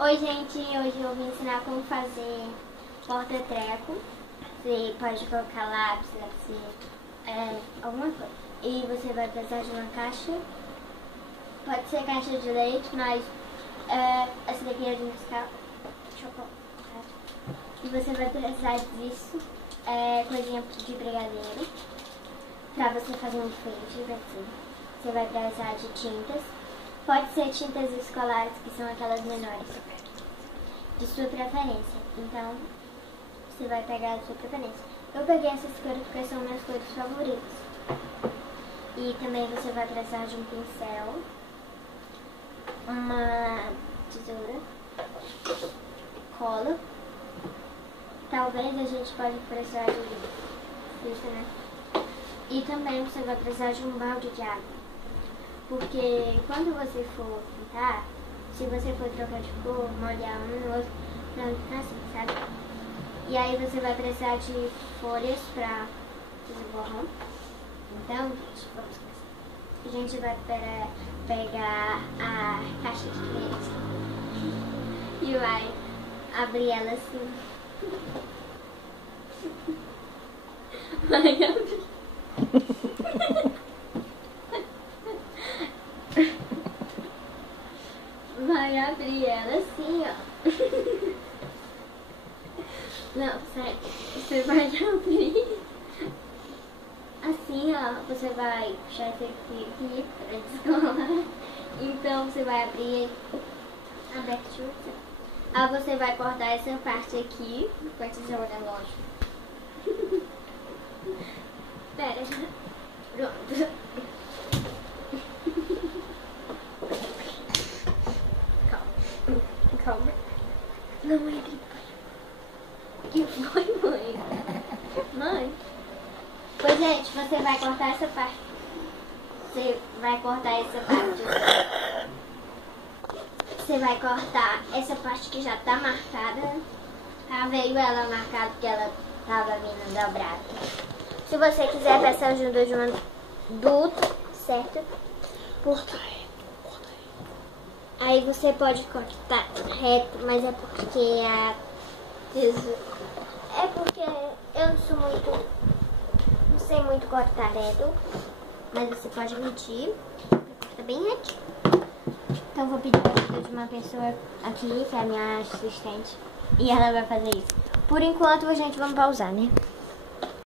Oi gente, hoje eu vou ensinar como fazer porta-treco. Você pode colocar lápis, alguma coisa. E você vai precisar de uma caixa. Pode ser caixa de leite, mas essa daqui é de Nescau, chocolate. E você vai precisar disso, coisinha de brigadeiro, pra você fazer um enfeite, assim. Você vai precisar de tintas. Pode ser tintas escolares, que são aquelas menores, de sua preferência. Então, você vai pegar a sua preferência. Eu peguei essas cores porque são minhas cores favoritas. E também você vai precisar de um pincel, uma tesoura, cola. Talvez a gente pode precisar de isso, né? E também você vai precisar de um balde de água. Porque quando você for pintar, se você for trocar de cor, molhar um no outro, não fica assim, sabe? E aí você vai precisar de folhas pra fazer borrão. Então, gente, vamos começar. A gente vai pegar a caixa de leite e vai abrir ela assim. Vai abrir. Vai abrir ela assim, ó. Não, sério. Você vai abrir assim, ó. Você vai puxar esse aqui pra descolar. Então você vai abrir abertura. Aí você vai cortar essa parte aqui com a tesoura, lógico. Pera, pronto. Calma. Não é gripe. Que foi, mãe? Mãe? Pois, gente, você vai cortar essa parte. Você vai cortar essa parte. Você vai cortar essa parte que já tá marcada. Já veio ela marcada porque ela tava vindo dobrada. Se você quiser peça ajuda de um adulto, certo? Aí você pode cortar reto, mas é porque eu não sei muito cortar reto, mas você pode medir, corta bem retinho. Então eu vou pedir a ajuda de uma pessoa aqui, que é a minha assistente, e ela vai fazer isso. Por enquanto, a gente vamos pausar, né?